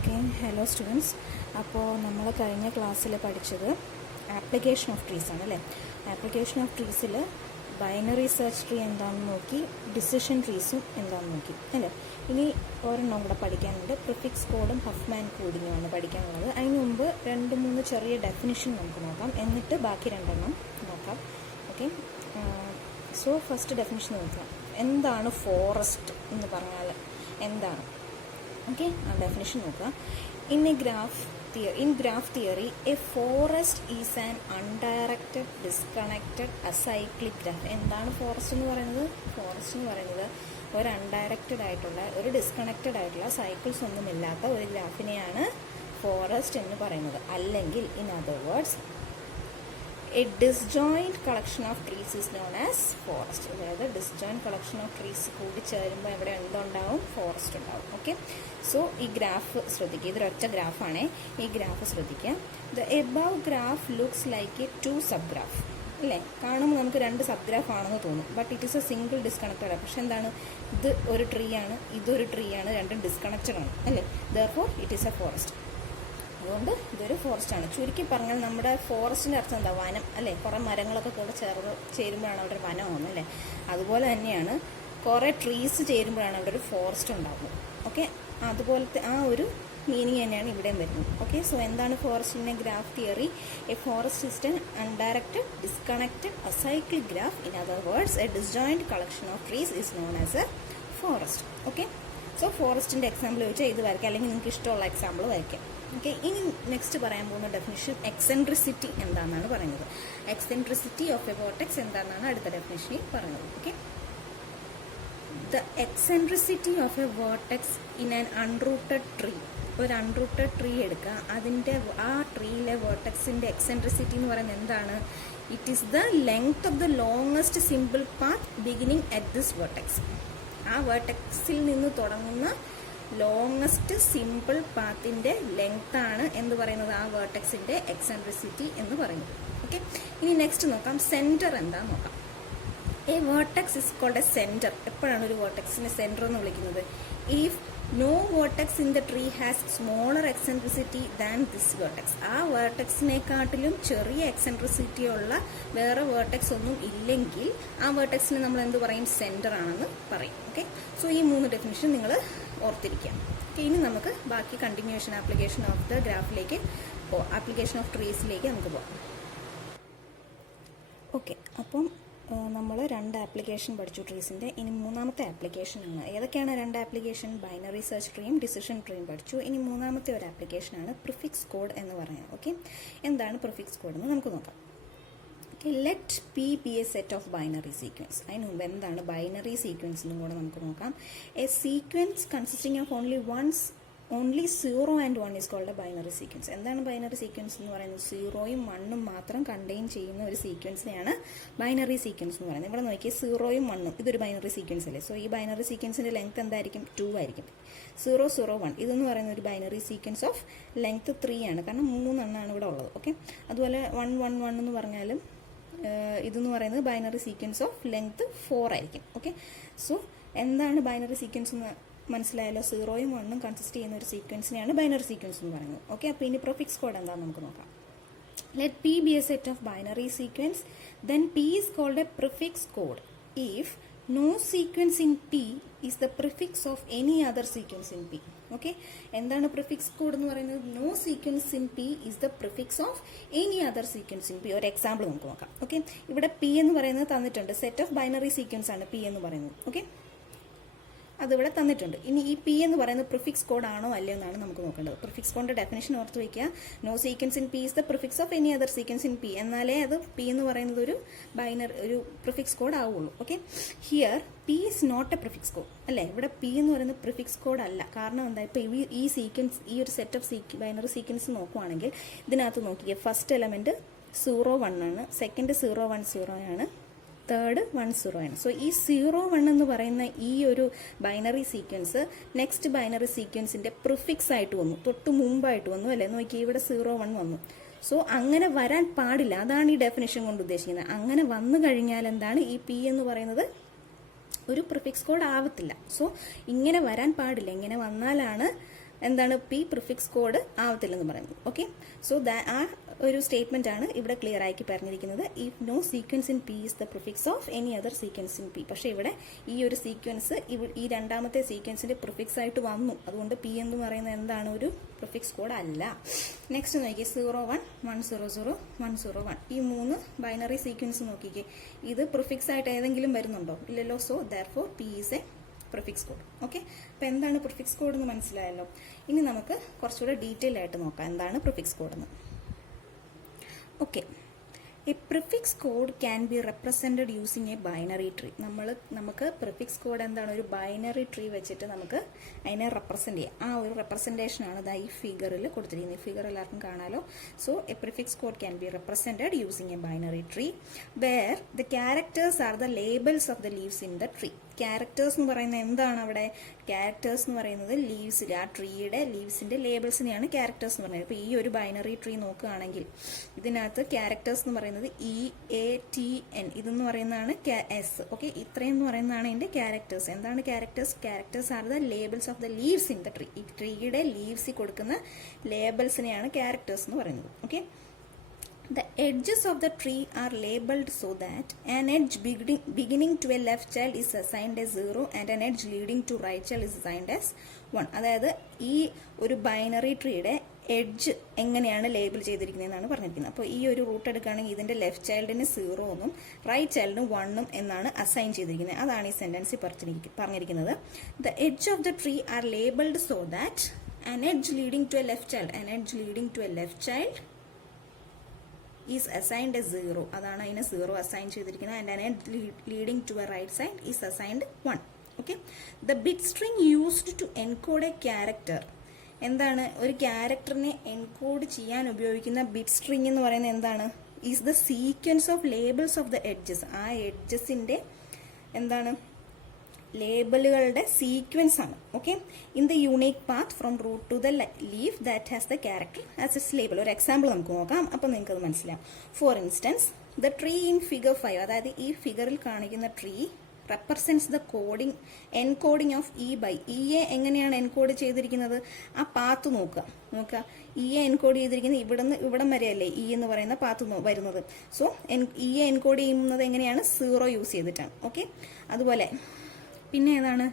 Okay, hello students. അപ്പോൾ നമ്മൾ കഴിഞ്ഞ ക്ലാസ്സിൽ പഠിച്ചത് ആപ്ലിക്കേഷൻ ഓഫ് ട്രീസ് ആണ് അല്ലേ. ആപ്ലിക്കേഷൻ ഓഫ് ട്രീസിൽ ബൈനറി സെർച്ച് ട്രീ എന്താണെന്ന് നോക്കി, ഡിസിഷൻ ട്രീസും എന്താണെന്ന് നോക്കി അല്ലേ. ഇനി ഒരെണ്ണം കൂടെ പഠിക്കാനുണ്ട്, പ്രിഫിക്സ് കോഡും ഹഫ്മാൻ കോഡിങ്ങുമാണ് പഠിക്കാനുള്ളത്. അതിന് മുമ്പ് 2-3 ചെറിയ ഡെഫിനിഷൻ നമുക്ക് നോക്കാം, എന്നിട്ട് ബാക്കി 2 നോക്കാം. ഓക്കെ, സോ ഫസ്റ്റ് ഡെഫിനിഷൻ നോക്കാം. എന്താണ് ഫോറസ്റ്റ് എന്ന് പറഞ്ഞാൽ എന്താണ്? ഓക്കെ, ആ ഡെഫിനിഷൻ നോക്കുക. In graph theory a forest is an undirected disconnected acyclic graph. എന്താണ് ഫോറസ്റ്റ് എന്ന് പറയുന്നത്? ഫോറസ്റ്റ് എന്ന് പറയുന്നത് ഒരു അൺഡയറക്റ്റഡ് ആയിട്ടുള്ള, ഒരു ഡിസ്കണക്റ്റഡ് ആയിട്ടുള്ള, സൈക്കിൾസ് ഒന്നുമില്ലാത്ത ഒരു ഗ്രാഫിനെയാണ് ഫോറസ്റ്റ് എന്ന് പറയുന്നത്. അല്ലെങ്കിൽ in other words a disjoint collection of trees is known as forest. അതായത് ഡിസ്ജോയിൻറ്റ് കളക്ഷൻ ഓഫ് ട്രീസ് കൂടി ചേരുമ്പോൾ ഇവിടെ എന്തുണ്ടാവും? ഫോറസ്റ്റ് ഉണ്ടാവും. ഓക്കെ, സോ ഈ ഗ്രാഫ് ശ്രദ്ധിക്കുക, ഇതൊരൊറ്റ ഗ്രാഫാണേ. ഈ ഗ്രാഫ് ശ്രദ്ധിക്കുക. The above graph looks like A 2 sub graph അല്ലേ. കാണുമ്പോൾ നമുക്ക് 2 സബ് ഗ്രാഫ് ആണെന്ന് തോന്നും, but it is A single disconnected. പക്ഷെ എന്താണ്? ഇത് ഒരു ട്രീ ആണ്, ഇതൊരു ട്രീ ആണ്, രണ്ടും ഡിസ്കണക്റ്റഡ് ആണ് അല്ലേ. Therefore it is A forest. അതുകൊണ്ട് ഇതൊരു ഫോറസ്റ്റ് ആണ്. ചുരുക്കി പറഞ്ഞാൽ നമ്മുടെ ഫോറസ്റ്റിൻ്റെ അർത്ഥം എന്താ? വനം അല്ലേ. കുറേ മരങ്ങളൊക്കെ കൂടെ ചേരുമ്പോഴാണ് അവിടെ ഒരു വനമാകുന്നത് അല്ലേ. അതുപോലെ തന്നെയാണ് കുറേ ട്രീസ് ചേരുമ്പോഴാണ് അവിടെ ഒരു ഫോറസ്റ്റ് ഉണ്ടാകുന്നത്. ഓക്കെ, അതുപോലത്തെ ആ ഒരു മീനിങ് തന്നെയാണ് ഇവിടെയും വരുന്നത്. ഓക്കെ, സോ എന്താണ് ഫോറസ്റ്റിൻ്റെ graph theory? A forest is an undirected disconnected acyclic graph. In other words a disjoint collection of trees is known as a forest. Okay, so ഫോറസ്റ്റിൻ്റെ എക്സാമ്പിൾ ചോദിച്ചാൽ ഇത് വരയ്ക്കാം, അല്ലെങ്കിൽ നിങ്ങൾക്ക് ഇഷ്ടമുള്ള എക്സാമ്പിൾ വരയ്ക്കാം. ഓക്കെ, ഇനി നെക്സ്റ്റ് പറയാൻ പോകുന്ന ഡെഫിനിഷൻ എക്സെൻട്രിസിറ്റി എന്താണെന്നാണ് പറയുന്നത്. എക്സെൻട്രിസിറ്റി ഓഫ് എ വോർട്ടെക്സ് എന്താണെന്നാണ് അടുത്ത ഡെഫിനിഷനിൽ പറയുന്നത്. Okay, the eccentricity of a vertex in an unrooted tree. ഒരു അൺറൂട്ടഡ് ട്രീ എടുക്കുക, അതിൻ്റെ ആ ട്രീയിലെ വോർട്ടെക്സിൻ്റെ എക്സെൻട്രിസിറ്റി എന്ന് പറയുന്നത് എന്താണ്? It is the length of the longest simple path beginning at this vortex. ആ വോർട്ടെക്സിൽ നിന്ന് തുടങ്ങുന്ന ലോങ്ങസ്റ്റ് സിമ്പിൾ പാത്തിൻ്റെ ലെങ്ത് ആണ് എന്ന് പറയുന്നത് ആ വേർട്ടെക്സിൻ്റെ എക്സെൻട്രിസിറ്റി എന്ന് പറയുന്നത്. ഓക്കെ, ഇനി നെക്സ്റ്റ് നോക്കാം, സെൻറ്റർ എന്താന്ന് നോക്കാം. A vertex is called a centre. എപ്പോഴാണ് ഒരു വേർട്ടെക്സിനെ സെൻറ്റർ എന്ന് വിളിക്കുന്നത്? If no vertex in the tree has smaller eccentricity than this vertex. ആ വേർട്ടെക്സിനെക്കാട്ടിലും ചെറിയ എക്സെൻട്രിസിറ്റി ഉള്ള വേറെ വേർട്ടെക്സ് ഒന്നും ഇല്ലെങ്കിൽ ആ വേർട്ടെക്സിനെ നമ്മൾ എന്ത് പറയും? സെൻറ്റർ ആണെന്ന് പറയും. ഓക്കെ, സോ ഈ 3 ഡെഫിനിഷൻ നിങ്ങൾ ഓർത്തിരിക്കാം. ഓക്കെ, ഇനി നമുക്ക് ബാക്കി കണ്ടിന്യൂഷൻ ആപ്ലിക്കേഷൻ ഓഫ് ദ ഗ്രാഫിലേക്ക് ആപ്ലിക്കേഷൻ ഓഫ് ട്രീസിലേക്ക് നമുക്ക് പോകാം. ഓക്കെ, അപ്പം നമ്മൾ 2 ആപ്ലിക്കേഷൻ പഠിച്ചു ട്രീസിൻ്റെ. ഇനി 3ാമത്തെ ആപ്ലിക്കേഷനാണ്. ഏതൊക്കെയാണ് 2 ആപ്ലിക്കേഷൻ? ബൈനറി സെർച്ച് ട്രീയും ഡിസിഷൻ ട്രീയും പഠിച്ചു. ഇനി 3ാമത്തെ ഒരു ആപ്ലിക്കേഷനാണ് പ്രിഫിക്സ് കോഡ് എന്ന് പറയുന്നത്. ഓക്കെ, എന്താണ് പ്രിഫിക്സ് കോഡ് എന്ന് നമുക്ക് നോക്കാം. Okay, let P be a set of binary sequence. അതിന് മുമ്പ് എന്താണ് ബൈനറി സീക്വൻസ് എന്നും കൂടെ നമുക്ക് നോക്കാം. A sequence consisting of only 0 and 1 is called a binary sequence. എന്താണ് ബൈനറി സീക്വൻസ് എന്ന് പറയുന്നത്? 0ഉം 1ഉം മാത്രം കണ്ടെയ്ൻ ചെയ്യുന്ന ഒരു സീക്വൻസിനെയാണ് ബൈനറി സീക്വൻസ് എന്ന് പറയുന്നത്. ഇവിടെ നോക്കിയാൽ 0ഉം 1ഉം ഇതൊരു ബൈനറി സീക്വൻസ് അല്ലേ. സോ ഈ ബൈനറി സീക്വൻസിൻ്റെ ലെങ്ത് എന്തായിരിക്കും? 2 ആയിരിക്കും. 0, 0, 1 ഇതെന്ന് പറയുന്ന ഒരു ബൈനറി സീക്വൻസ് ഓഫ് ലെങ്ത് 3 ആണ്, കാരണം 3 എണ്ണമാണ് ഇവിടെ ഉള്ളത്. ഓക്കെ, അതുപോലെ 1, 1, 1 എന്ന് പറഞ്ഞാലും ഇതെന്ന് പറയുന്നത് ബൈനറി സീക്വൻസ് ഓഫ് ലെങ്ത് 4 ആയിരിക്കും. ഓക്കെ, സോ എന്താണ് ബൈനറി സീക്വൻസ് എന്ന് മനസ്സിലായല്ലോ. 0ഉം 1ഉം കൺസിസ്റ്റ് ചെയ്യുന്ന ഒരു സീക്വൻസിനെയാണ് ബൈനറി സീക്വൻസ് എന്ന് പറയുന്നത്. ഓക്കെ, അപ്പോൾ ഇനി പ്രിഫിക്സ് കോഡ് എന്താണെന്ന് നമുക്ക് നോക്കാം. Let P be a set of binary sequence, then P is called a prefix code if no sequence in P is the prefix of any other sequence in P. Okay, എന്താണ് prefix code എന്ന് പറയുന്നത്? No sequence in P is the prefix of any other sequence in P. ഒരു example നമുക്ക് നോക്കാം. Okay, ഇവിടെ P എന്ന് പറയുന്നത് തന്നിട്ടുണ്ട്, സെറ്റ് ഓഫ് ബൈനറി സീക്വൻസ് ആണ് പി എന്ന് പറയുന്നത്. ഓക്കെ, അതിവിടെ തന്നിട്ടുണ്ട്. ഇനി ഈ പി എന്ന് പറയുന്നത് പ്രിഫിക്സ് കോഡ് ആണോ അല്ലയോ എന്നാണ് നമുക്ക് നോക്കേണ്ടത്. പ്രിഫിക്സ് കോഡിന്റെ ഡെഫിനേഷൻ ഓർത്ത് വയ്ക്കുക. No sequence in P is the prefix of any other sequence in P. എന്നാലേ അത് പി എന്ന് പറയുന്നത് ഒരു പ്രിഫിക്സ് കോഡ് ആവുള്ളൂ. Okay, here P is not a prefix code അല്ലേ. ഇവിടെ പി എന്ന് പറയുന്നത് പ്രിഫിക്സ് കോഡ് അല്ല. കാരണം എന്താ? ഇപ്പോൾ ഈ സീക്വൻസ്, ഈ ഒരു സെറ്റ് ഓഫ് ബൈനറി സീക്വൻസ് നോക്കുവാണെങ്കിൽ ഇതിനകത്ത് നോക്കിയേ, ഫസ്റ്റ് എലമെന്റ് 0, 1 ആണ്, സെക്കൻഡ് 0, 1, 0 ആണ്, തേർഡ് 1, 0 ആണ്. സോ ഈ 0, 1 എന്ന് പറയുന്ന ഈ ഒരു ബൈനറി സീക്വൻസ് നെക്സ്റ്റ് ബൈനറി സീക്വൻസിന്റെ പ്രിഫിക്സ് ആയിട്ട് വന്നു, തൊട്ട് മുമ്പായിട്ട് വന്നു അല്ലേ. നോക്കി, ഇവിടെ 0, 1 വന്നു. സോ അങ്ങനെ വരാൻ പാടില്ല. അതാണ് ഈ ഡെഫിനേഷൻ കൊണ്ട് ഉദ്ദേശിക്കുന്നത്. അങ്ങനെ വന്നു കഴിഞ്ഞാൽ എന്താണ്? ഈ പി എന്ന് പറയുന്നത് ഒരു പ്രിഫിക്സ് കോഡ് ആവത്തില്ല. സോ ഇങ്ങനെ വരാൻ പാടില്ല. ഇങ്ങനെ വന്നാലാണ് എന്താണ് പി പ്രിഫിക്സ് കോഡ് ആവത്തില്ലെന്ന് പറയുന്നത്. ഓക്കെ, സോ ആ ഒരു സ്റ്റേറ്റ്മെന്റ് ആണ് ഇവിടെ ക്ലിയർ ആക്കി പറഞ്ഞിരിക്കുന്നത്. If no sequence in P is the prefix of any other sequence in P. പക്ഷേ ഇവിടെ ഈ ഒരു സീക്വൻസ് ഈ രണ്ടാമത്തെ സീക്വൻസിന്റെ പ്രിഫിക്സ് ആയിട്ട് വന്നു, അതുകൊണ്ട് പി എന്ന് പറയുന്നത് എന്താണ്, ഒരു പ്രിഫിക്സ് കോഡ് അല്ല. നെക്സ്റ്റ് നോക്കിയേ, 01 100 101 ഈ 3 ബൈനറി സീക്വൻസ് നോക്കിക്കേ, ഇത് പ്രിഫിക്സ് ആയിട്ട് ഏതെങ്കിലും വരുന്നുണ്ടോ? ഇല്ലല്ലോ. So therefore P is A prefix code. Okay, അപ്പോൾ എന്താണ് പ്രിഫിക്സ് കോഡ് എന്ന് മനസ്സിലായല്ലോ. ഇനി നമുക്ക് കുറച്ചുകൂടെ ഡീറ്റെയിൽ ആയിട്ട് നോക്കാം എന്താണ് പ്രിഫിക്സ് കോഡ് എന്ന്. Okay, A prefix code can be represented using a binary tree. നമുക്ക് പ്രിഫിക്സ് കോഡ് എന്താണ്, ഒരു ബൈനറി ട്രീ വെച്ചിട്ട് നമുക്ക് അതിനെ റെപ്രസെൻറ്റ് ചെയ്യാം. ആ ഒരു റെപ്രസെൻറ്റേഷനാണ് ഈ ഫിഗറിൽ കൊടുത്തിരിക്കുന്നത്. ഈ ഫിഗർ എല്ലാവർക്കും കാണാമല്ലോ. So a prefix code can be represented using a binary tree where the characters are the labels of the leaves in the tree. Characters എന്ന് പറയുന്നത് എന്താണ് അവിടെ? ക്യാരക്ടേഴ്സ് എന്ന് പറയുന്നത് ലീവ്സിൽ, ആ ട്രീയുടെ ലീവ്സിന്റെ ലേബിൾസിനെയാണ് ക്യാരക്ടേഴ്സ് എന്ന് പറയുന്നത്. ഇപ്പോൾ ഈ ഒരു ബൈനറി ട്രീ നോക്കുകയാണെങ്കിൽ ഇതിനകത്ത് ക്യാരക്ടേഴ്സ് എന്ന് പറയുന്നത് EATN ഇതെന്ന് പറയുന്നതാണ് എസ്. ഓക്കെ, ഇത്രയും എന്ന് പറയുന്നതാണ് ഇതിന്റെ ക്യാരക്ടേഴ്സ്. എന്താണ് characters? Characters are the labels of the leaves in the tree. ഈ ട്രീയുടെ ലീവ്സിൽ കൊടുക്കുന്ന ലേബിൾസിനെയാണ് ക്യാരക്ടേഴ്സ് എന്ന് പറയുന്നത്. Okay, the edges of the tree are labeled so that an edge beginning to a left child is assigned as 0 and an edge leading to right child is assigned as 1. അതായത് ഈ ഒരു binary ട്രീയുടെ edge എങ്ങനെയാണ് label ചെയ്തിരിക്കുന്നതെന്നാണ് പറഞ്ഞിരിക്കുന്നത്. അപ്പോൾ ഈ ഒരു root എടുക്കുകയാണെങ്കിൽ ഇതിന്റെ ലെഫ്റ്റ് ചൈൽഡിന് 0 എന്നും റൈറ്റ് ചൈൽഡിന് 1 എന്നാണ് അസൈൻ ചെയ്തിരിക്കുന്നത്. അതാണ് ഈ സെന്റൻസിൽ പറഞ്ഞിരിക്കുന്നത്. The edge of the tree are labeled so that an edge leading to a left child is assigned as 0. അതാണ് അതിനെ 0 അസൈൻ ചെയ്തിരിക്കുന്നത്. And an edge leading to a right side is assigned 1. Okay, the bit string used to encode a character. എന്താണ് ഒരു ക്യാരക്ടറിനെ encode ചെയ്യാൻ ഉപയോഗിക്കുന്ന bit string എന്ന് പറയുന്നത് എന്താണ്? Is the sequence of labels of the edges. ആ എഡ്ജസിന്റെ എന്താണ് ലേബലുകളുടെ സീക്വൻസ് ആണ്. Okay, in the unique path from root to the leaf that has the character as its label. ഒരു എക്സാമ്പിൾ നമുക്ക് നോക്കാം, അപ്പോൾ നിങ്ങൾക്ക് അത് മനസ്സിലാവും. For instance, the tree in figure 5, അതായത് ഈ ഫിഗറിൽ കാണിക്കുന്ന tree represents the encoding of E by. ഇയെ എങ്ങനെയാണ് എൻകോഡ് ചെയ്തിരിക്കുന്നത്? ആ പാത്ത് നോക്കുക. ഇയെ എൻകോഡ് ചെയ്തിരിക്കുന്നത് ഇവിടം വരെയല്ലേ ഇ എന്ന് പറയുന്ന പാത്ത് വരുന്നത്. സോ ഇയെ എൻകോഡ് ചെയ്യുന്നത് എങ്ങനെയാണ്? 0 യൂസ് ചെയ്തിട്ടാണ്. ഓക്കെ, അതുപോലെ പിന്നെ ഏതാണ്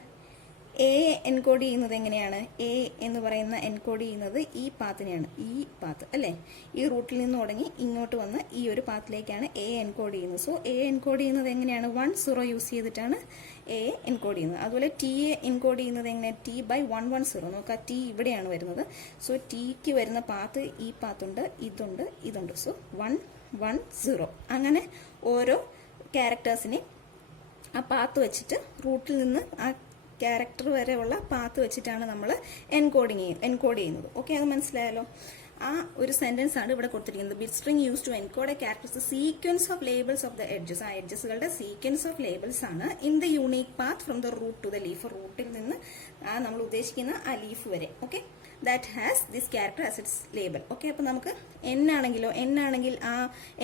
എ എൻകോഡ് ചെയ്യുന്നത് എങ്ങനെയാണ്? എ എന്ന് പറയുന്ന എൻകോഡ് ചെയ്യുന്നത് ഈ പാത്തിനെയാണ്, ഈ പാത്ത് അല്ലേ. ഈ റൂട്ടിൽ നിന്ന് തുടങ്ങി ഇങ്ങോട്ട് വന്ന് ഈ ഒരു പാത്തിലേക്കാണ് എ എൻകോഡ് ചെയ്യുന്നത്. സോ എ എൻകോഡ് ചെയ്യുന്നത് എങ്ങനെയാണ്? 1 0 യൂസ് ചെയ്തിട്ടാണ് എ എൻകോഡ് ചെയ്യുന്നത്. അതുപോലെ ടി എ എൻകോഡ് ചെയ്യുന്നത് എങ്ങനെ? T by 1 1 0. നോക്കുക, ടി ഇവിടെയാണ് വരുന്നത്. സോ ടിക്ക് വരുന്ന പാത്ത് ഈ പാത്തുണ്ട്, ഇതുണ്ട്. സോ 1 1 0. അങ്ങനെ ഓരോ ക്യാരക്ടേഴ്സിനെ ആ പാത്ത് വെച്ചിട്ട് റൂട്ടിൽ നിന്ന് ആ ക്യാരക്ടർ വരെയുള്ള പാത്ത് വെച്ചിട്ടാണ് നമ്മൾ എൻകോഡ് ചെയ്യുന്നത്. ഓക്കെ, അത് മനസ്സിലായല്ലോ. ആ ഒരു സെന്റൻസ് ആണ് ഇവിടെ കൊടുത്തിരിക്കുന്നത്. Bit string use to encode a characters sequence of labels of the edges. ആ എഡ്ജസുകളുടെ സീക്വൻസ് ഓഫ് ലേബിൾസ് ആണ് in the unique path from the root to the leaf. റൂട്ടിൽ നിന്ന് നമ്മൾ ഉദ്ദേശിക്കുന്ന ആ ലീഫ് വരെ. Okay, that has this character as its label. Okay, അപ്പൊ നമുക്ക് n ആണെങ്കിൽ ആ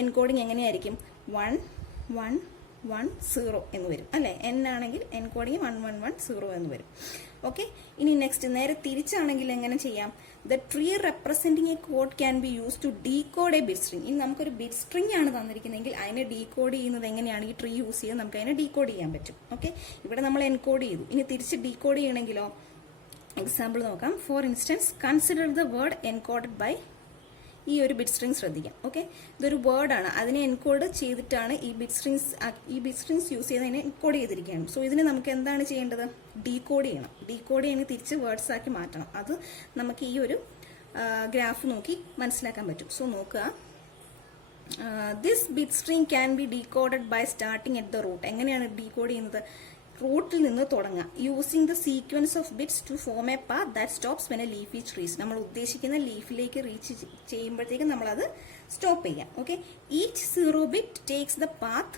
എൻകോഡിങ് എങ്ങനെയായിരിക്കും? 1 1 1 0 എന്ന് വരും അല്ലെ. n ആണെങ്കിൽ എൻകോഡിങ് 1 1 1 0 എന്ന് വരും. ഓക്കെ, ഇനി നെക്സ്റ്റ് നേരെ തിരിച്ചാണെങ്കിൽ എങ്ങനെ ചെയ്യാം? The tree representing a code can be use to decode a bit string. ഇനി നമുക്കൊരു ബിറ്റ് സ്ട്രിങ് ആണ് തന്നിരിക്കുന്നതെങ്കിൽ അതിനെ ഡീകോഡ് ചെയ്യുന്നത് എങ്ങനെയാണ്? ഈ ട്രീ യൂസ് ചെയ്ത് നമുക്ക് അതിനെ ഡീകോഡ് ചെയ്യാൻ പറ്റും. ഓക്കെ, ഇവിടെ നമ്മൾ എൻകോഡ് ചെയ്തു. ഇനി തിരിച്ച് ഡീകോഡ് ചെയ്യണമെങ്കിലോ? എക്സാമ്പിൾ നോക്കാം. For instance, consider the word encoded by. ഈ ഒരു ബിറ്റ് സ്ട്രിങ് ശ്രദ്ധിക്കാം. ഓക്കെ, ഇതൊരു വേർഡാണ്, അതിനെ എൻകോഡ് ചെയ്തിട്ടാണ് ഈ ബിറ്റ് സ്ട്രിങ്സ് യൂസ് ചെയ്ത് അതിനെ എൻകോഡ് ചെയ്തിരിക്കുകയാണ്. സോ ഇതിന് നമുക്ക് എന്താണ് ചെയ്യേണ്ടത്? ഡീകോഡ് ചെയ്യണം, തിരിച്ച് വേർഡ്സ് ആക്കി മാറ്റണം. അത് നമുക്ക് ഈ ഒരു ഗ്രാഫ് നോക്കി മനസ്സിലാക്കാൻ പറ്റും. സോ നോക്കുക, this bit string can be decoded by starting at the root. എങ്ങനെയാണ് ഡീകോഡ് ചെയ്യുന്നത്? റൂട്ടിൽ നിന്ന് തുടങ്ങാം. Using the sequence of bits to form a path that stops when a leaf is reach. നമ്മൾ ഉദ്ദേശിക്കുന്ന ലീഫിലേക്ക് റീച്ച് ചെയ്യുമ്പോഴത്തേക്കും നമ്മളത് സ്റ്റോപ്പ് ചെയ്യാം. Okay, each 0 bit takes the path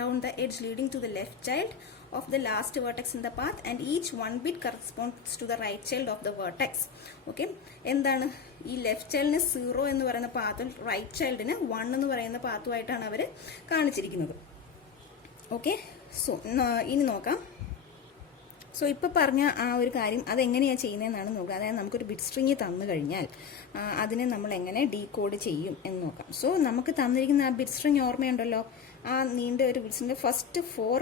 down the edge leading to the left child of the last vertex in the path and each 1 bit corresponds to the right child of the vertex. Okay, എന്താണ് ഈ left ചൈൽഡിന് 0 എന്ന് പറയുന്ന പാത്തും right ചൈൽഡിന് 1 എന്ന് പറയുന്ന പാത്തുമായിട്ടാണ് അവർ കാണിച്ചിരിക്കുന്നത്. Okay, so ഇനി നോക്കാം. So ഇപ്പോൾ പറഞ്ഞ ആ ഒരു കാര്യം അതെങ്ങനെയാണ് ചെയ്യുന്നതെന്നാണ് നോക്കുക. അതായത് നമുക്കൊരു ബിറ്റ് സ്ട്രിങ് തന്നു കഴിഞ്ഞാൽ അതിനെ നമ്മൾ എങ്ങനെ ഡീകോഡ് ചെയ്യും എന്ന് നോക്കാം. സോ നമുക്ക് തന്നിരിക്കുന്ന ആ ബിറ്റ് സ്ട്രിങ് ഓർമ്മയുണ്ടല്ലോ, ആ നീണ്ട ഒരു ബിറ്റ്സിൻ്റെ ഫസ്റ്റ് 4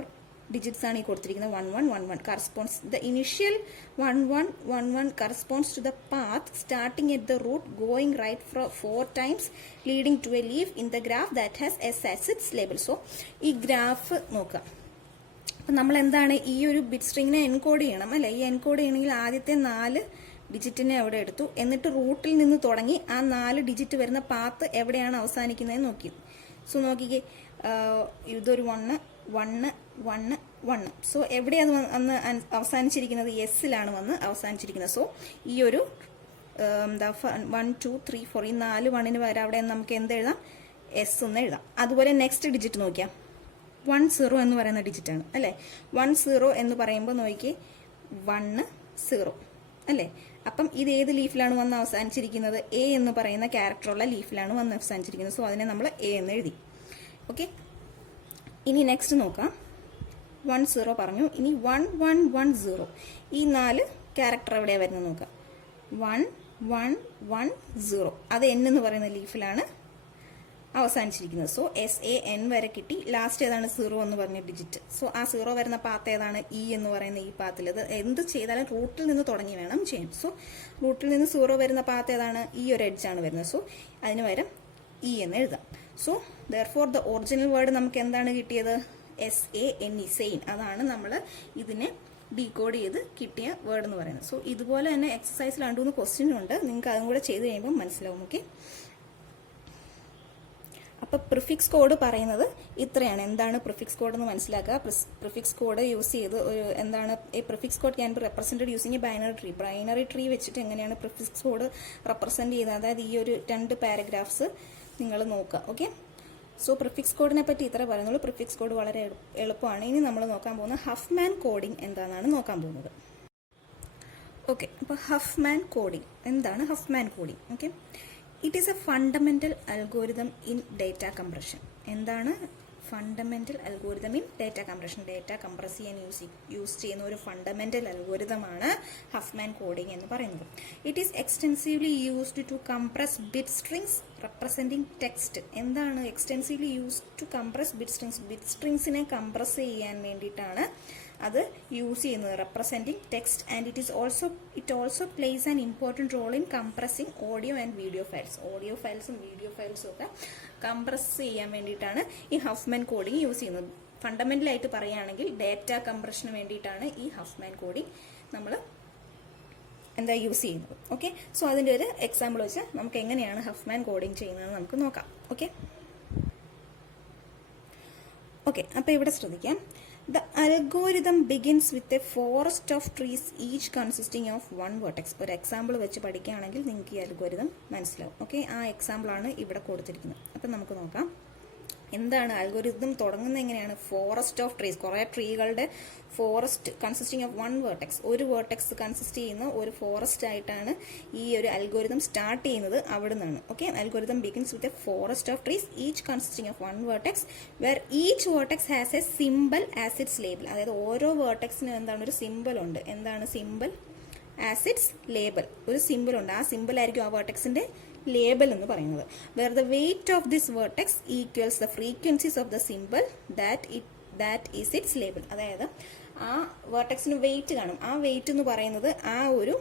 ഡിജിറ്റ്സ് ആണ് ഈ കൊടുത്തിരിക്കുന്നത്. 1111 corresponds the initial 1111 corresponds to the path starting at the root going right for 4 times leading to a leaf in the graph that has S as its label. So ഈ graph നോക്കാം. അപ്പം നമ്മൾ എന്താണ് ഈ ഒരു ബിറ്റ് സ്ട്രിങ്ങിനെ എൻകോഡ് ചെയ്യണം അല്ലേ. ഈ എൻകോഡ് ചെയ്യണമെങ്കിൽ ആദ്യത്തെ 4 ഡിജിറ്റിനെ അവിടെ എടുത്തു, എന്നിട്ട് റൂട്ടിൽ നിന്ന് തുടങ്ങി ആ 4 ഡിജിറ്റ് വരുന്ന പാത്ത് എവിടെയാണ് അവസാനിക്കുന്നതെന്ന് നോക്കി. സോ നോക്കിക്കേ, ഇതൊരു 1 1 1 1. സോ എവിടെയാണ് വന്ന് അവസാനിച്ചിരിക്കുന്നത്? എസ്സിലാണ് വന്ന് അവസാനിച്ചിരിക്കുന്നത്. സോ ഈ ഒരു 1 2 3 4 ഈ 4 1ന് പകരം അവിടെ നമുക്ക് എന്ത് എഴുതാം? എസ് എന്ന് എഴുതാം. അതുപോലെ നെക്സ്റ്റ് ഡിജിറ്റ് നോക്കിയാൽ 10 എന്ന് പറയുന്ന ഡിജിറ്റാണ് അല്ലേ. 10 എന്ന് പറയുമ്പോൾ നോക്കി 1 0 അല്ലേ. അപ്പം ഇത് ഏത് ലീഫിലാണ് വന്ന് അവസാനിച്ചിരിക്കുന്നത്? എ എന്ന് പറയുന്ന ക്യാരക്ടറുള്ള ലീഫിലാണ് വന്ന് അവസാനിച്ചിരിക്കുന്നത്. സോ അതിനെ നമ്മൾ എ എന്ന് എഴുതി. ഓക്കെ, ഇനി നെക്സ്റ്റ് നോക്കാം. 1 0 പറഞ്ഞു. ഇനി 1 1 1 0 ഈ 4 ക്യാരക്ടർ എവിടെയാണ് വരുന്നത് നോക്കാം. 1 1 1 0 അത് എൻ എന്ന് പറയുന്ന ലീഫിലാണ് അവസാനിച്ചിരിക്കുന്നത്. സോ SAN വരെ കിട്ടി. ലാസ്റ്റ് ഏതാണ്? 0 എന്ന് പറഞ്ഞ ഡിജിറ്റ്. സോ ആ 0 വരുന്ന പാത്ത് ഏതാണ്? ഇ എന്ന് പറയുന്ന ഈ പാത്തിൽ. ഇത് എന്ത് ചെയ്താലും റൂട്ടിൽ നിന്ന് തുടങ്ങി വേണം ചെയ്യാൻ. സോ റൂട്ടിൽ നിന്ന് 0 വരുന്ന പാത്ത് ഏതാണ്? ഈ ഒരു എഡ്ജാണ് വരുന്നത്. സോ അതിന് പകരം ഇ എന്ന് എഴുതാം. So therefore the original word നമുക്ക് എന്താണ് കിട്ടിയത്? SANE, സെയിൻ. അതാണ് നമ്മൾ ഇതിനെ ഡീകോഡ് ചെയ്ത് കിട്ടിയ വേർഡ് എന്ന് പറയുന്നത്. സോ ഇതുപോലെ തന്നെ എക്സസൈസിൽ 2-3 ക്വസ്റ്റ്യൻ ഉണ്ട്. നിങ്ങൾക്ക് അതും കൂടെ ചെയ്ത് കഴിയുമ്പോൾ മനസ്സിലാവും. ഓക്കെ, അപ്പോൾ പ്രിഫിക്സ് കോഡ് പറയുന്നത് ഇത്രയാണ്. എന്താണ് പ്രിഫിക്സ് കോഡ് എന്ന് മനസ്സിലാക്കുക. പ്രിഫിക്സ് കോഡ് യൂസ് ചെയ്ത് എന്താണ് ഈ prefix code can B represented using binary tree. Binary tree വെച്ചിട്ട് എങ്ങനെയാണ് പ്രിഫിക്സ് കോഡ് റെപ്രസെന്റ് ചെയ്യുന്നത്? അതായത് ഈ ഒരു 2 പാരഗ്രാഫ്സ് നിങ്ങൾ നോക്കുക. ഓക്കെ, സോ പ്രിഫിക്സ് കോഡിനെ പറ്റി ഇത്ര പറയുന്നുള്ളൂ. പ്രിഫിക്സ് കോഡ് വളരെ എളുപ്പമാണ്. ഇനി നമ്മൾ നോക്കാൻ പോകുന്ന ഹഫ്മാൻ കോഡിംഗ് എന്താണെന്നാണ് നോക്കാൻ പോകുന്നത്. ഓക്കെ, അപ്പോൾ ഹഫ്മാൻ കോഡിംഗ് എന്താണ്? Huffman coding okay, it is a fundamental algorithm in data compression. എന്താണ് fundamental algorithm in data compression? Data compress ചെയ്യാൻ യൂസ് ചെയ്യുന്ന ഒരു ഫണ്ടമെന്റൽ അൽഗോരിതമാണ് ഹഫ്മാൻ കോഡിംഗ് എന്ന് പറയുന്നത്. It is extensively used to compress bit strings representing text. എന്താണ് extensively used to compress bit strings? Bit സ്ട്രിങ്സിനെ compress ചെയ്യാൻ വേണ്ടിയിട്ടാണ് അത് യൂസ് ചെയ്യുന്നത്. Representing text and it also plays an important role in compressing audio and video files. Audio ഫയൽസും video ഫയൽസും ഒക്കെ compress ചെയ്യാൻ വേണ്ടിയിട്ടാണ് ഈ ഹഫ്മാൻ കോഡിംഗ് യൂസ് ചെയ്യുന്നത്. ഫണ്ടമെന്റലായിട്ട് പറയുകയാണെങ്കിൽ ഡേറ്റ കംപ്രഷന് വേണ്ടിയിട്ടാണ് ഈ ഹഫ്മാൻ കോഡിംഗ് നമ്മൾ യൂസ് ചെയ്യുന്നത്. ഓക്കെ, സോ അതിൻ്റെ ഒരു എക്സാമ്പിൾ വെച്ച് നമുക്ക് എങ്ങനെയാണ് ഹഫ്മാൻ കോഡിംഗ് ചെയ്യുന്നതെന്ന് നമുക്ക് നോക്കാം. ഓക്കെ, അപ്പോൾ ഇവിടെ ശ്രദ്ധിക്കാം. The algorithm begins with a forest of trees each consisting of one vertex. ഒരു എക്സാമ്പിൾ വെച്ച് പഠിക്കുകയാണെങ്കിൽ നിങ്ങൾക്ക് ഈ അൽഗോരിതം മനസ്സിലാവും. ഓക്കെ, ആ എക്സാമ്പിളാണ് ഇവിടെ കൊടുത്തിരിക്കുന്നത്. അപ്പം നമുക്ക് നോക്കാം എന്താണ് അൽഗോരിതം തുടങ്ങുന്നത് എങ്ങനെയാണ്. ഫോറസ്റ്റ് ഓഫ് ട്രീസ്, കുറേ ട്രീകളുടെ ഫോറസ്റ്റ് കൺസിസ്റ്റിംഗ് ഓഫ് 1 വേർട്ടെക്സ്, ഒരു വേർട്ടെക്സ് കൺസിസ്റ്റ് ചെയ്യുന്ന ഒരു ഫോറസ്റ്റ് ആയിട്ടാണ് ഈ ഒരു അൽഗോരിതം സ്റ്റാർട്ട് ചെയ്യുന്നത്. അവിടെ നിന്നാണ്. Okay, algorithm begins with a forest of trees each consisting of 1 vertex where each vertex has a symbol as its label. അതായത് ഓരോ വേർട്ടെക്സിനും എന്താണ് ഒരു സിമ്പിൾ ഉണ്ട്. എന്താണ് സിമ്പിൾ? As its label. ഒരു സിമ്പിൾ ഉണ്ട്. ആ സിമ്പിൾ ആയിരിക്കും ആ വേർട്ടെക്സിന്റെ ലേബൽ എന്ന് പറയുന്നത്. Where the weight of this vertex equals the frequencies of the symbol that is its label. അതായത് ആ വേർട്ടെക്സിന് വെയിറ്റ് കാണും. ആ വെയിറ്റ് എന്ന് പറയുന്നത് ആ ഒരു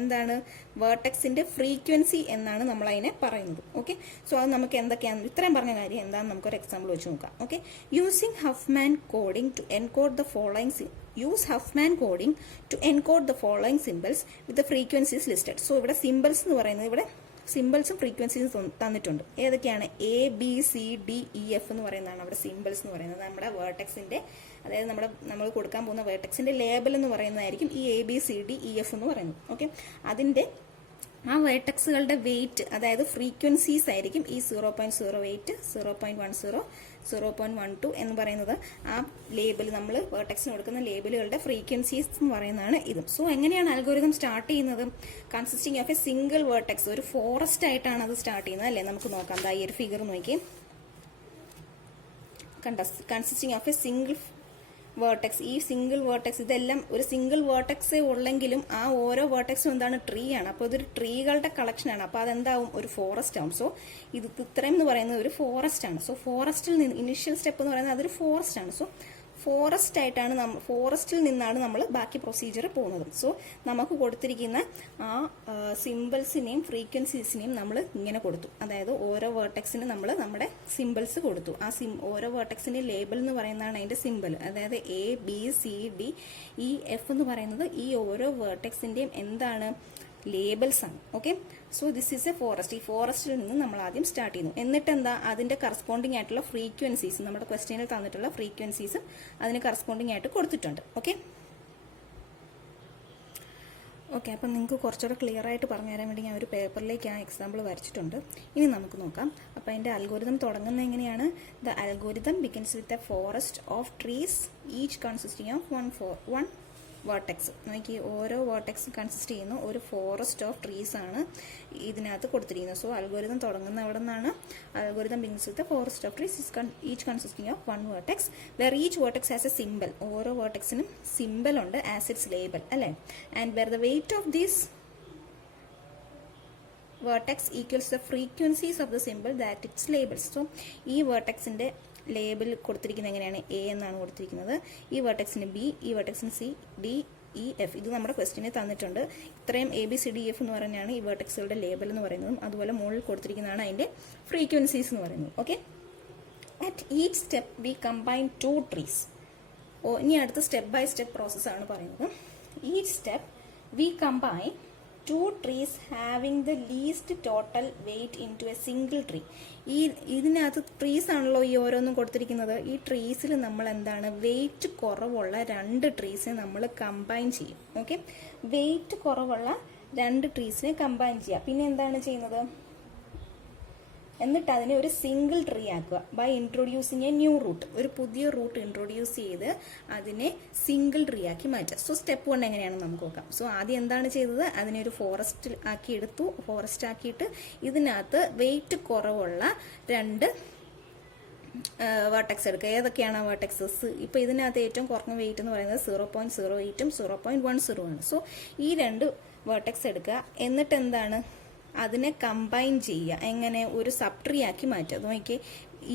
എന്താണ് വേർട്ടെക്സിന്റെ ഫ്രീക്വൻസി എന്നാണ് നമ്മൾ അതിനെ പറയുന്നത്. ഓക്കെ, സോ അത് നമുക്ക് എന്തൊക്കെയാണ് ഇത്രയും പറഞ്ഞ കാര്യം എന്താണെന്ന് നമുക്കൊരു എക്സാമ്പിൾ വെച്ച് നോക്കാം. Okay, using Huffman coding to encode the following use Huffman coding to encode the following symbols with frequencies listed. So ഇവിടെ സിമ്പിൾസ് എന്ന് പറയുന്നത് ഇവിടെ സിമ്പിൾസും ഫ്രീക്വൻസീസും തന്നിട്ടുണ്ട്. ഏതൊക്കെയാണ്? ABCDEF എന്ന് പറയുന്നതാണ് അവിടെ സിമ്പിൾസ് എന്ന് പറയുന്നത്. നമ്മുടെ വേർട്ടെക്സിന്റെ അതായത് നമ്മൾ കൊടുക്കാൻ പോകുന്ന വേർട്ടെക്സിന്റെ ലേബൽ എന്ന് പറയുന്നതായിരിക്കും ഈ ABCDEF എന്ന് പറയുന്നത്. ഓക്കെ, അതിന്റെ ആ വേർട്ടെക്സുകളുടെ വെയിറ്റ് അതായത് ഫ്രീക്വൻസീസ് ആയിരിക്കും ഈ 0.08, 0.10, 0.12 എന്ന് പറയുന്നത്. ആ ലേബിൾ നമ്മൾ വേർട്ടെക്സിന് കൊടുക്കുന്ന ലേബിളുകളുടെ ഫ്രീക്വൻസീസ് എന്ന് പറയുന്നതാണ് ഇതും. സോ എങ്ങനെയാണ് അൽഗോരിതം സ്റ്റാർട്ട് ചെയ്യുന്നത്? Consisting of A single vertex, ഒരു ഫോറസ്റ്റ് ആയിട്ടാണ് അത് സ്റ്റാർട്ട് ചെയ്യുന്നത് അല്ലേ. നമുക്ക് നോക്കാം. ഈ ഒരു ഫിഗർ നോക്കി. Consisting of A single vertex, ഈ സിംഗിൾ വേർട്ടെക്സ്, ഇതെല്ലാം ഒരു സിംഗിൾ വേർട്ടെക്സേ ഉള്ളെങ്കിലും ആ ഓരോ വേർട്ടെക്സും എന്താണ്, ട്രീ ആണ്. അപ്പോൾ ഇതൊരു ട്രീകളുടെ കളക്ഷനാണ്. അപ്പോൾ അതെന്താവും, ഒരു ഫോറസ്റ്റ് ആവും. സോ ഇത് ഇത്രയും എന്ന് പറയുന്നത് ഒരു ഫോറസ്റ്റ് ആണ്. സോ ഫോറസ്റ്റിൽ നിന്ന് ഇനിഷ്യൽ സ്റ്റെപ്പ് എന്ന് പറയുന്നത് അതൊരു ഫോറസ്റ്റ് ആണ്. സോ ഫോറസ്റ്റിൽ നിന്നാണ് നമ്മൾ ബാക്കി പ്രൊസീജിയർ പോകുന്നത്. സോ നമുക്ക് കൊടുത്തിരിക്കുന്ന ആ സിമ്പിൾസിനെയും ഫ്രീക്വൻസീസിനെയും നമ്മൾ ഇങ്ങനെ കൊടുത്തു. അതായത് ഓരോ വേർട്ടെക്സിന് നമ്മൾ നമ്മുടെ സിമ്പിൾസ് കൊടുത്തു. ആ ഓരോ വേർട്ടെക്സിന്റെ ലേബൽ എന്ന് പറയുന്നതാണ് അതിന്റെ സിമ്പിൾ. അതായത് ABCDEF എന്ന് പറയുന്നത് ഈ ഓരോ വേർട്ടെക്സിന്റെയും എന്താണ്, ലേബൽസ് ആണ്. Okay, so this is A forest. ഈ ഫോറസ്റ്റിൽ നിന്ന് നമ്മൾ ആദ്യം സ്റ്റാർട്ട് ചെയ്യുന്നു. എന്നിട്ട് എന്താ, അതിന്റെ കറസ്പോണ്ടിങ് ആയിട്ടുള്ള ഫ്രീക്വൻസീസ്, നമ്മുടെ ക്വസ്റ്റ്യനിൽ തന്നിട്ടുള്ള ഫ്രീക്വൻസീസ് അതിന് കറസ്പോണ്ടിങ് ആയിട്ട് കൊടുത്തിട്ടുണ്ട്. ഓക്കെ, അപ്പം നിങ്ങൾക്ക് കുറച്ചുകൂടെ ക്ലിയർ ആയിട്ട് പറഞ്ഞു തരാൻ വേണ്ടി ഞാൻ ഒരു പേപ്പറിലേക്ക് ആ എക്സാമ്പിൾ വരച്ചിട്ടുണ്ട്. ഇനി നമുക്ക് നോക്കാം. അപ്പോൾ അതിൻ്റെ അൽഗോരിതം തുടങ്ങുന്നത് എങ്ങനെയാണ്? The algorithm begins with a forest of trees each consisting of one vertex. നോക്കി, ഓരോ വേർട്ടെക്സ് കൺസിസ്റ്റ് ചെയ്യുന്ന ഒരു ഫോറസ്റ്റ് ഓഫ് ട്രീസ് ആണ് ഇതിനകത്ത് കൊടുത്തിരിക്കുന്നത്. സോ അൽഗോരിതം തുടങ്ങുന്ന അവിടെ നിന്നാണ്. Algorithm begins with forest of trees each consisting of one vertex where each vertex has a symbol. ഓരോ വേർട്ടെക്സിനും സിമ്പിൾ ഉണ്ട് ആസ് ഇറ്റ്സ് ലേബൽ, അല്ലേ? And where the weight of this vertex equals the frequencies of the symbol that its labels. So ഈ വേർട്ടെക്സിന്റെ label കൊടുത്തിരിക്കുന്നത് എങ്ങനെയാണ്? A എന്നാണ് കൊടുത്തിരിക്കുന്നത്. ഈ വേർട്ടെക്സിന് ബി, ഈ വേർട്ടെക്സിന് സി, ഡി, ഇ, എഫ്. ഇത് നമ്മുടെ ക്വസ്റ്റ്യനെ തന്നിട്ടുണ്ട്. ഇത്രയും ABCDEF എന്ന് പറഞ്ഞാണ് ഈ വേർട്ടെക്സുകളുടെ ലേബൽ എന്ന് പറയുന്നതും അതുപോലെ മുകളിൽ കൊടുത്തിരിക്കുന്നതാണ് അതിന്റെ ഫ്രീക്വൻസീസ് എന്ന് പറയുന്നത്. Okay, at each step we combine 2 trees. ഇനി അടുത്ത സ്റ്റെപ്പ് ബൈ സ്റ്റെപ്പ് പ്രോസസ്സാണ് പറയുന്നത്. Each step we combine 2 trees having the least total weight into a single tree. ഇതിനകത്ത് ട്രീസ് ആണല്ലോ ഈ ഓരോന്നും കൊടുത്തിരിക്കുന്നത്. ഈ ട്രീസിൽ നമ്മൾ എന്താണ്, വെയിറ്റ് കുറവുള്ള 2 ട്രീസിനെ നമ്മൾ കമ്പൈൻ ചെയ്യും. ഓക്കെ, വെയിറ്റ് കുറവുള്ള 2 ട്രീസിനെ കമ്പൈൻ ചെയ്യുക. പിന്നെ എന്താണ് ചെയ്യുന്നത്, എന്നിട്ട് അതിനെ ഒരു സിംഗിൾ ട്രീ ആക്കുക by introducing a new root. ഒരു പുതിയ റൂട്ട് ഇൻട്രൊഡ്യൂസ് ചെയ്ത് അതിനെ സിംഗിൾ ട്രീ ആക്കി മാറ്റുക. സോ സ്റ്റെപ്പ് 1 എങ്ങനെയാണെന്ന് നമുക്ക് നോക്കാം. സോ ആദ്യം എന്താണ് ചെയ്തത്, അതിനെ ഒരു ഫോറസ്റ്റ് ആക്കി എടുത്തു. ഫോറസ്റ്റ് ആക്കിയിട്ട് ഇതിനകത്ത് വെയിറ്റ് കുറവുള്ള 2 വേർട്ടെക്സ് എടുക്കുക. ഏതൊക്കെയാണ് ആ വേർട്ടെക്സസ്? ഇപ്പൊ ഇതിനകത്ത് ഏറ്റവും കുറഞ്ഞ വെയിറ്റ് എന്ന് പറയുന്നത് 0.08ഉം 0.10 ആണ്. സോ ഈ 2 വേർട്ടെക്സ് എടുക്കുക. എന്നിട്ട് എന്താണ്, അതിനെ കമ്പൈൻ ചെയ്യുക. എങ്ങനെ, ഒരു സബ് ട്രീ ആക്കി മാറ്റുക. നോക്കിയേ,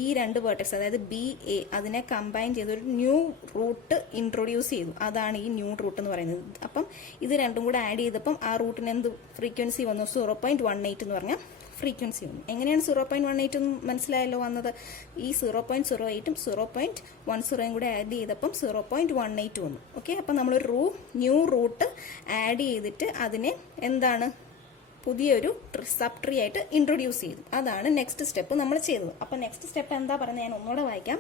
ഈ 2 വേർട്ടെക്സ്, അതായത് BA, അതിനെ കമ്പൈൻ ചെയ്ത് ഒരു ന്യൂ റൂട്ട് ഇൻട്രൊഡ്യൂസ് ചെയ്തു. അതാണ് ഈ ന്യൂ റൂട്ട് എന്ന് പറയുന്നത്. അപ്പം ഇത് രണ്ടും കൂടെ ആഡ് ചെയ്തപ്പം ആ റൂട്ടിന് എന്ത് ഫ്രീക്വൻസി വന്നു, 0.18 എന്ന് പറഞ്ഞാൽ ഫ്രീക്വൻസി വന്നു. എങ്ങനെയാണ് 0.18 എന്ന് മനസ്സിലായല്ലോ വന്നത്? ഈ 0.08ഉം 0.10ഉം കൂടെ ആഡ് ചെയ്തപ്പം 0.18 വന്നു. ഓക്കെ, അപ്പം നമ്മളൊരു ന്യൂ റൂട്ട് ആഡ് ചെയ്തിട്ട് അതിനെ എന്താണ്, പുതിയൊരു സബ് ട്രീ ആയിട്ട് ഇൻട്രൊഡ്യൂസ് ചെയ്തു. അതാണ് നെക്സ്റ്റ് സ്റ്റെപ്പ് നമ്മൾ ചെയ്തത്. അപ്പൊ നെക്സ്റ്റ് സ്റ്റെപ്പ് എന്താ പറയുന്നത്, ഞാൻ ഒന്നുകൂടെ വായിക്കാം.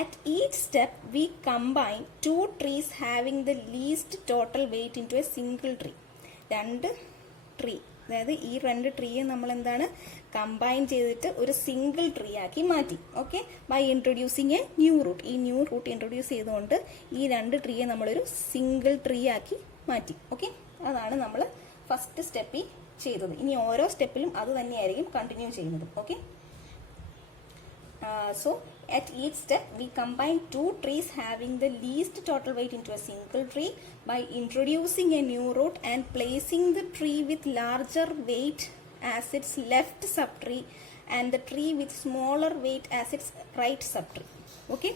At each step we combine 2 trees having the least total weight into a single tree. 2 tree, അതായത് ഈ 2 ട്രീയെ നമ്മൾ എന്താണ്, കമ്പൈൻ ചെയ്തിട്ട് ഒരു സിംഗിൾ ട്രീ ആക്കി മാറ്റി. Okay, by introducing a new root. ഈ ന്യൂ റൂട്ട് ഇൻട്രൊഡ്യൂസ് ചെയ്തുകൊണ്ട് ഈ 2 ട്രീയെ നമ്മളൊരു സിംഗിൾ ട്രീ ആക്കി മാറ്റി. ഓക്കെ, അതാണ് നമ്മൾ ഫസ്റ്റ് സ്റ്റെപ്പിൽ ചെയ്തത്. ഇനി ഓരോ സ്റ്റെപ്പിലും അത് തന്നെയായിരിക്കും കണ്ടിന്യൂ ചെയ്യുന്നത്. Okay, so at each step we combine 2 trees having the least total weight into a single tree by introducing a new root and placing the tree with larger weight as its left subtree and the tree with smaller weight as its right subtree. Okay,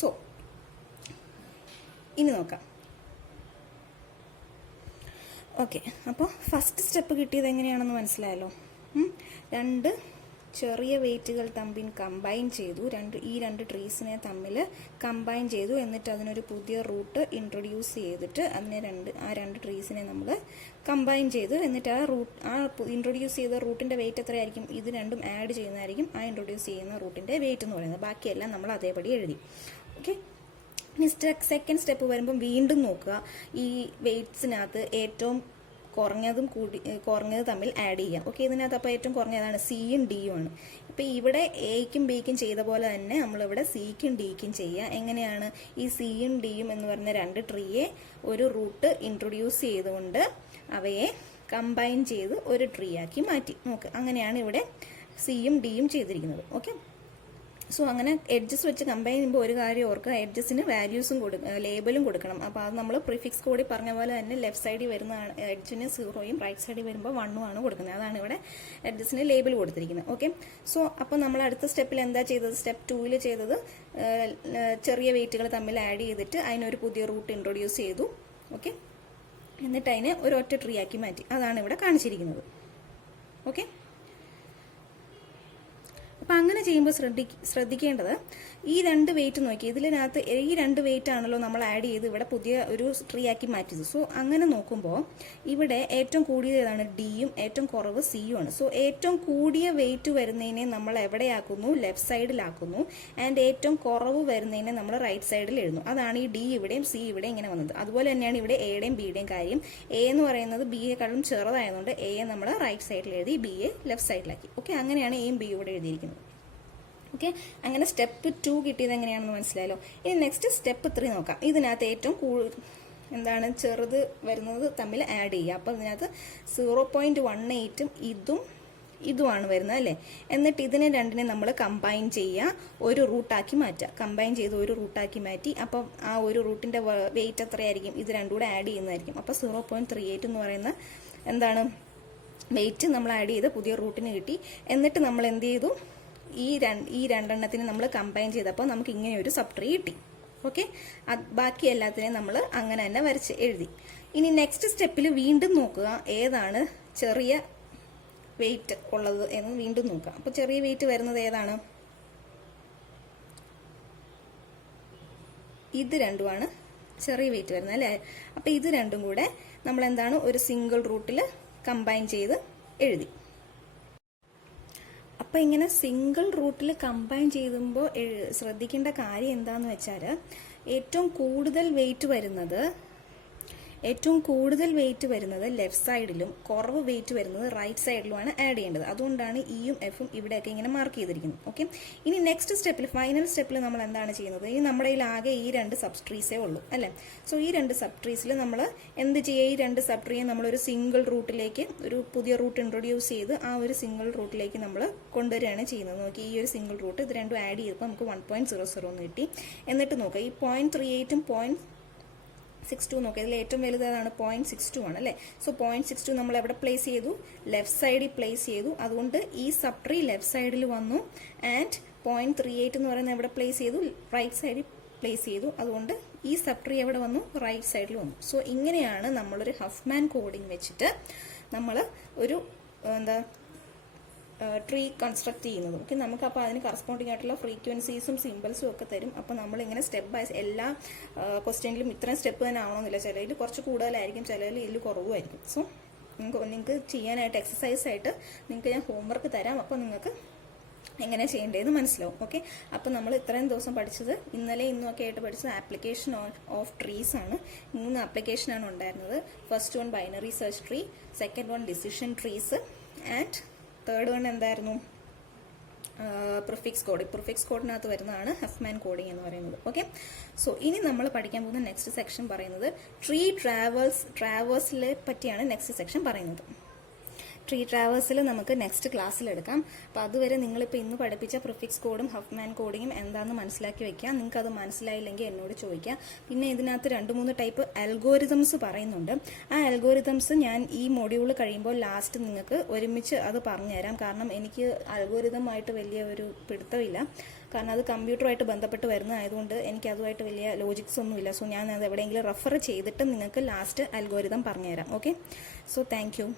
so ഇനി നോക്കാം. Okay, അപ്പോൾ first step കിട്ടിയത് എങ്ങനെയാണെന്ന് മനസ്സിലായല്ലോ. 2 ചെറിയ വെയിറ്റുകൾ തമ്മിൽ combine ചെയ്തു. ഈ 2 ട്രീസിനെ തമ്മിൽ കമ്പൈൻ ചെയ്തു. എന്നിട്ട് അതിനൊരു പുതിയ റൂട്ട് ഇൻട്രൊഡ്യൂസ് ചെയ്തിട്ട് ആ 2 ട്രീസിനെ നമ്മൾ കമ്പൈൻ ചെയ്തു. എന്നിട്ട് ആ ഇൻട്രൊഡ്യൂസ് ചെയ്ത റൂട്ടിന്റെ വെയിറ്റ് എത്രയായിരിക്കും, ഇത് രണ്ടും ആഡ് ചെയ്യുന്നതായിരിക്കും ആ ഇൻട്രൊഡ്യൂസ് ചെയ്യുന്ന റൂട്ടിന്റെ വെയിറ്റ് എന്ന് പറയുന്നത്. ബാക്കിയെല്ലാം നമ്മൾ അതേപടി എഴുതി. ഓക്കെ, സെക്കൻഡ് സ്റ്റെപ്പ് വരുമ്പം വീണ്ടും നോക്കുക. ഈ വെയിറ്റ്സിനകത്ത് ഏറ്റവും കുറഞ്ഞത് തമ്മിൽ ആഡ് ചെയ്യാം. ഓക്കെ, ഇതിനകത്ത് അപ്പോൾ ഏറ്റവും കുറഞ്ഞതാണ് സിയും ഡിയും ആണ്. ഇപ്പം ഇവിടെ എയ്ക്കും ബിക്കും ചെയ്ത പോലെ തന്നെ നമ്മളിവിടെ സിക്കും ഡിക്കും ചെയ്യുക. എങ്ങനെയാണ്, ഈ സിയും ഡിയും എന്ന് പറഞ്ഞ 2 ട്രീയെ ഒരു റൂട്ട് ഇൻട്രൊഡ്യൂസ് ചെയ്തുകൊണ്ട് അവയെ കമ്പൈൻ ചെയ്ത് ഒരു ട്രീ ആക്കി മാറ്റി. നോക്ക്, അങ്ങനെയാണ് ഇവിടെ സിയും ഡിയും ചെയ്തിരിക്കുന്നത്. ഓക്കെ, സോ അങ്ങനെ എഡ്ജസ് വെച്ച് കമ്പൈൻ ചെയ്യുമ്പോൾ ഒരു കാര്യം ഓർക്കുക, എഡ്ജസിന് വാല്യൂസും ലേബലും കൊടുക്കണം. അപ്പോൾ അത് നമ്മൾ പ്രിഫിക്സ് കോഡിൽ പറഞ്ഞ പോലെ തന്നെ ലെഫ്റ്റ് സൈഡിൽ വരുന്നതാണ് എഡ്ജിന് 0യും റൈറ്റ് സൈഡിൽ വരുമ്പോൾ 1ഉം ആണ് കൊടുക്കുന്നത്. അതാണ് ഇവിടെ എഡ്ജസിന് ലേബൽ കൊടുത്തിരിക്കുന്നത്. ഓക്കെ, സോ അപ്പോൾ നമ്മൾ അടുത്ത സ്റ്റെപ്പിൽ എന്താ ചെയ്തത്? സ്റ്റെപ്പ് 2ൽ ചെയ്തത് ചെറിയ വെയിറ്റുകൾ തമ്മിൽ ആഡ് ചെയ്തിട്ട് അതിനൊരു പുതിയ റൂട്ട് ഇൻട്രൊഡ്യൂസ് ചെയ്തു. ഓക്കെ, എന്നിട്ട് അതിനെ ഒരു ഒറ്റ ട്രീ ആക്കി മാറ്റി. അതാണ് ഇവിടെ കാണിച്ചിരിക്കുന്നത്. ഓക്കെ, അപ്പം അങ്ങനെ ചെയ്യുമ്പോൾ ശ്രദ്ധിക്കേണ്ടത് ഈ 2 വെയിറ്റ് നോക്കി, ഇതിനകത്ത് ഈ 2 വെയിറ്റ് ആണല്ലോ നമ്മൾ ആഡ് ചെയ്ത് ഇവിടെ പുതിയ ഒരു ട്രീ ആക്കി മാറ്റിയത്. സോ അങ്ങനെ നോക്കുമ്പോൾ ഇവിടെ ഏറ്റവും കൂടിയത് ഏതാണ്? ഡിയും ഏറ്റവും കുറവ് സിയും ആണ്. സോ ഏറ്റവും കൂടിയ വെയിറ്റ് വരുന്നതിനെ നമ്മൾ എവിടെയാക്കുന്നു? ലെഫ്റ്റ് സൈഡിലാക്കുന്നു. ആൻഡ് ഏറ്റവും കുറവ് വരുന്നതിനെ നമ്മൾ റൈറ്റ് സൈഡിൽ എഴുതുന്നു. അതാണ് ഈ ഡി ഇവിടെയും സി ഇവിടെ ഇങ്ങനെ വന്നത്. അതുപോലെ തന്നെയാണ് ഇവിടെ എയുടെയും ബിയുടെയും കാര്യം. എ എന്ന് പറയുന്നത് ബിയെക്കാളും ചെറുതായതുകൊണ്ട് എയെ നമ്മൾ റൈറ്റ് സൈഡിൽ എഴുതി, ബിയെ ലെഫ്റ്റ് സൈഡിലാക്കി. ഓക്കെ, അങ്ങനെയാണ് എയും ബിയും ഇവിടെ എഴുതിയിരിക്കുന്നത്. ഓക്കെ, അങ്ങനെ സ്റ്റെപ്പ് 2 കിട്ടിയത് എങ്ങനെയാണെന്ന് മനസ്സിലായല്ലോ. ഇനി നെക്സ്റ്റ് സ്റ്റെപ്പ് 3 നോക്കാം. ഇതിനകത്ത് ഏറ്റവും എന്താണ് ചെറുത് വരുന്നത് തമ്മിൽ ആഡ് ചെയ്യുക. അപ്പം ഇതിനകത്ത് 0.18ഉം ഇതുമാണ് വരുന്നത് അല്ലേ. എന്നിട്ട് ഇതിനെ രണ്ടിനെ നമ്മൾ കമ്പൈൻ ചെയ്യുക, ഒരു റൂട്ടാക്കി മാറ്റുക. കമ്പൈൻ ചെയ്ത് ഒരു റൂട്ടാക്കി മാറ്റി. അപ്പം ആ ഒരു റൂട്ടിന്റെ വെയിറ്റ് എത്രയായിരിക്കും? ഇത് രണ്ടും കൂടെ ആഡ് ചെയ്യുന്നതായിരിക്കും. അപ്പോൾ 0.38 എന്ന് പറയുന്ന എന്താണ് വെയിറ്റ് നമ്മൾ ആഡ് ചെയ്ത് പുതിയ റൂട്ടിന് കിട്ടി. എന്നിട്ട് നമ്മൾ എന്ത് ചെയ്തു? ഈ രണ്ടെണ്ണത്തിന് നമ്മൾ കമ്പൈൻ ചെയ്തപ്പോൾ നമുക്ക് ഇങ്ങനെ ഒരു സബ് ട്രീ കിട്ടി. ഓക്കെ, ബാക്കി എല്ലാത്തിനെയും നമ്മൾ അങ്ങനെ തന്നെ വരച്ച് എഴുതി. ഇനി നെക്സ്റ്റ് സ്റ്റെപ്പിൽ വീണ്ടും നോക്കുക ഏതാണ് ചെറിയ വെയിറ്റ് ഉള്ളത് എന്ന് വീണ്ടും നോക്കുക. അപ്പോൾ ചെറിയ വെയിറ്റ് വരുന്നത് ഏതാണ്? ഇത് രണ്ടുമാണ് ചെറിയ വെയിറ്റ് വരുന്നത് അല്ലേ. അപ്പോൾ ഇത് രണ്ടും കൂടെ നമ്മൾ എന്താണ് ഒരു സിംഗിൾ റൂട്ടിൽ കമ്പൈൻ ചെയ്ത് എഴുതി. അപ്പം ഇങ്ങനെ സിംഗിൾ റൂട്ടിൽ കമ്പൈൻ ചെയ്യുമ്പോൾ ശ്രദ്ധിക്കേണ്ട കാര്യം എന്താണെന്ന് വെച്ചാൽ ഏറ്റവും കൂടുതൽ വെയിറ്റ് വരുന്നത് ലെഫ്റ്റ് സൈഡിലും കുറവ് വെയിറ്റ് വരുന്നത് റൈറ്റ് സൈഡിലുമാണ് ആഡ് ചെയ്യേണ്ടത്. അതുകൊണ്ടാണ് ഇയും എഫും ഇവിടെയൊക്കെ ഇങ്ങനെ മാർക്ക് ചെയ്തിരിക്കുന്നത്. ഓക്കെ, ഇനി നെക്സ്റ്റ് സ്റ്റെപ്പിൽ ഫൈനൽ സ്റ്റെപ്പിൽ നമ്മൾ എന്താണ് ചെയ്യുന്നത്? ഇനി നമ്മുടെ കയ്യിൽ ആകെ ഈ 2 സബ് ട്രീസേ ഉള്ളൂ അല്ലേ. സോ ഈ 2 സബ് ട്രീസിൽ നമ്മൾ എന്ത് ചെയ്യുക? ഈ 2 സബ് ട്രീയെ നമ്മളൊരു സിംഗിൾ റൂട്ടിലേക്ക് ഒരു പുതിയ റൂട്ട് ഇൻട്രൊഡ്യൂസ് ചെയ്ത് ആ ഒരു സിംഗിൾ റൂട്ടിലേക്ക് നമ്മൾ കൊണ്ടുവരികയാണ് ചെയ്യുന്നത്. നോക്കി, ഈ ഒരു സിംഗിൾ റൂട്ട് ഇത് രണ്ടും ആഡ് ചെയ്തപ്പോൾ നമുക്ക് 1.00 എന്ന് കിട്ടി. എന്നിട്ട് നോക്കുക, ഈ 0.38ഉം 0.62 നോക്കുക. ഇതിൽ ഏറ്റവും വലുതാണ് 0.62 ആണ് അല്ലേ. സോ 0.62 നമ്മൾ എവിടെ പ്ലേസ് ചെയ്തു? ലെഫ്റ്റ് സൈഡിൽ പ്ലേസ് ചെയ്തു. അതുകൊണ്ട് ഈ സബ് ട്രീ ലെഫ്റ്റ് സൈഡിൽ വന്നു. ആൻഡ് 0.38 എന്ന് പറയുന്നത് എവിടെ പ്ലേസ് ചെയ്തു? റൈറ്റ് സൈഡിൽ പ്ലേസ് ചെയ്തു. അതുകൊണ്ട് ഈ സബ് ട്രീ എവിടെ വന്നു? റൈറ്റ് സൈഡിൽ വന്നു. സോ ഇങ്ങനെയാണ് നമ്മളൊരു ഹഫ്മാൻ കോഡിംഗ് വെച്ചിട്ട് നമ്മൾ ഒരു ട്രീ കൺസ്ട്രക്ട് ചെയ്യുന്നത്. ഓക്കെ, നമുക്ക് അപ്പോൾ അതിന് കറസ്പോണ്ടിങ് ആയിട്ടുള്ള ഫ്രീക്വൻസീസും സിമ്പിൾസും ഒക്കെ തരും. അപ്പോൾ നമ്മളിങ്ങനെ സ്റ്റെപ്പ് ബൈ എല്ലാ ക്വസ്റ്റ്യനിലും ഇത്രയും സ്റ്റെപ്പ് തന്നെ ആവണമെന്നില്ല. ചിലതിൽ കുറച്ച് കൂടുതലായിരിക്കും, ചിലതിൽ ഇതിൽ കുറവുമായിരിക്കും. സോ നിങ്ങൾക്ക് ചെയ്യാനായിട്ട് എക്സസൈസ് ആയിട്ട് നിങ്ങൾക്ക് ഞാൻ ഹോംവർക്ക് തരാം. അപ്പോൾ നിങ്ങൾക്ക് എങ്ങനെ ചെയ്യേണ്ടതെന്ന് മനസ്സിലാവും. ഓക്കെ, അപ്പോൾ നമ്മൾ ഇത്രയും ദിവസം പഠിച്ചത് ഇന്നലെ ഇന്നുമൊക്കെ ആയിട്ട് പഠിച്ചത് ആപ്ലിക്കേഷൻ ഓഫ് ട്രീസ് ആണ്. 3 ആപ്ലിക്കേഷനാണ് ഉണ്ടായിരുന്നത്. First one binary search tree, second one decision trees, and third one എന്തായിരുന്നു? Prefix code. പ്രിഫിക്സ് കോഡിനകത്ത് വരുന്നതാണ് ഹഫ്മാൻ കോഡിംഗ് എന്ന് പറയുന്നത്. ഓക്കെ, സോ ഇനി നമ്മൾ പഠിക്കാൻ പോകുന്ന നെക്സ്റ്റ് സെക്ഷൻ പറയുന്നത് ട്രീ ട്രാവേഴ്സിലെ പറ്റിയാണ് നെക്സ്റ്റ് സെക്ഷൻ പറയുന്നത്. ട്രീ ട്രാവേഴ്സിൽ നമുക്ക് നെക്സ്റ്റ് ക്ലാസ്സിൽ എടുക്കാം. അപ്പോൾ അതുവരെ നിങ്ങളിപ്പോൾ ഇന്ന് പഠിപ്പിച്ച പ്രിഫിക്സ് കോഡും ഹഫ്മാൻ കോഡിങ്ങും എന്താണെന്ന് മനസ്സിലാക്കി വെക്കുക. നിങ്ങൾക്ക് അത് മനസ്സിലായില്ലെങ്കിൽ എന്നോട് ചോദിക്കുക. പിന്നെ ഇതിനകത്ത് 2-3 ടൈപ്പ് അൽഗോരിതംസ് പറയുന്നുണ്ട്. ആ അൽഗോരിതംസ് ഞാൻ ഈ മൊഡ്യൂൾ കഴിയുമ്പോൾ ലാസ്റ്റ് നിങ്ങൾക്ക് ഒരുമിച്ച് അത് പറഞ്ഞുതരാം. കാരണം എനിക്ക് അൽഗോരിതമായിട്ട് വലിയ ഒരു പിടുത്തമില്ല. കാരണം അത് കമ്പ്യൂട്ടറുമായിട്ട് ബന്ധപ്പെട്ട് വരുന്നതായതുകൊണ്ട് എനിക്ക് അതുമായിട്ട് വലിയ ലോജിക്സ് ഒന്നുമില്ല. സോ ഞാൻ അത് എവിടെയെങ്കിലും റെഫർ ചെയ്തിട്ട് നിങ്ങൾക്ക് ലാസ്റ്റ് അൽഗോരിതം പറഞ്ഞുതരാം. Okay, so thank you.